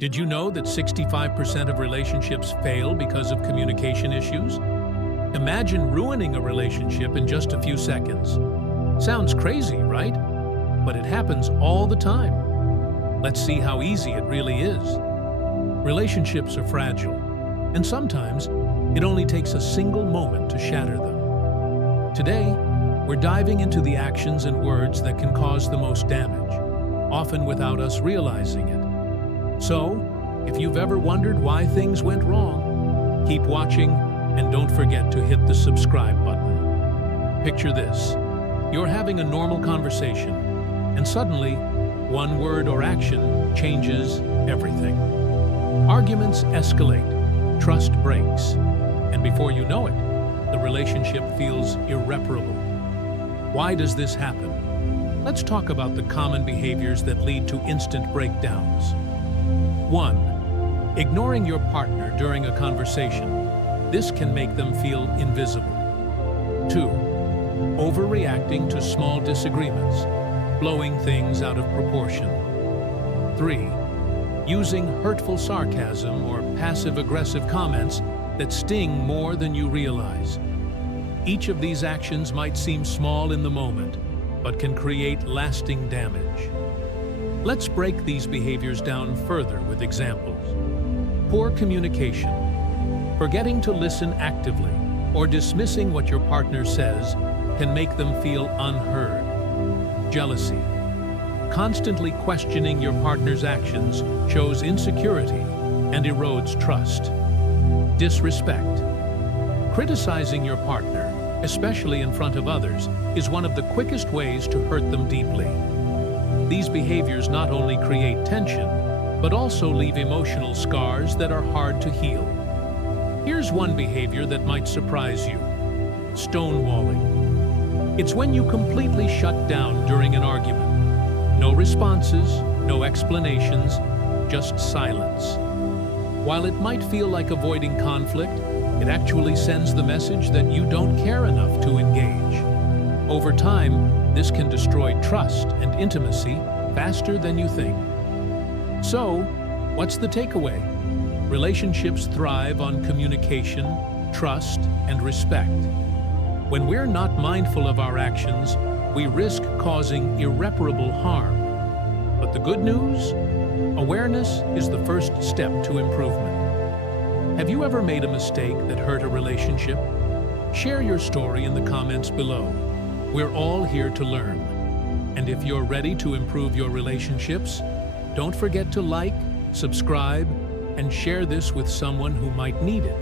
Did you know that 65% of relationships fail because of communication issues? Imagine ruining a relationship in just a few seconds. Sounds crazy, right? But it happens all the time. Let's see how easy it really is. Relationships are fragile, and sometimes it only takes a single moment to shatter them. Today, we're diving into the actions and words that can cause the most damage, often without us realizing it. So, if you've ever wondered why things went wrong, keep watching and don't forget to hit the subscribe button. Picture this. You're having a normal conversation, and suddenly, one word or action changes everything. Arguments escalate, trust breaks, and before you know it, the relationship feels irreparable. Why does this happen? Let's talk about the common behaviors that lead to instant breakdowns. 1. Ignoring your partner during a conversation. This can make them feel invisible. 2. Overreacting to small disagreements, blowing things out of proportion. 3. Using hurtful sarcasm or passive-aggressive comments that sting more than you realize. Each of these actions might seem small in the moment, but can create lasting damage. Let's break these behaviors down further with examples. Poor communication. Forgetting to listen actively or dismissing what your partner says can make them feel unheard. Jealousy. Constantly questioning your partner's actions shows insecurity and erodes trust. Disrespect. Criticizing your partner, especially in front of others, is one of the quickest ways to hurt them deeply. These behaviors not only create tension, but also leave emotional scars that are hard to heal. Here's one behavior that might surprise you: stonewalling. It's when you completely shut down during an argument. No responses, no explanations, just silence. While it might feel like avoiding conflict, it actually sends the message that you don't care enough to engage. Over time, this can destroy trust and intimacy faster than you think. So, what's the takeaway? Relationships thrive on communication, trust, and respect. When we're not mindful of our actions, we risk causing irreparable harm. But the good news? Awareness is the first step to improvement. Have you ever made a mistake that hurt a relationship? Share your story in the comments below. We're all here to learn. And if you're ready to improve your relationships, don't forget to like, subscribe, and share this with someone who might need it.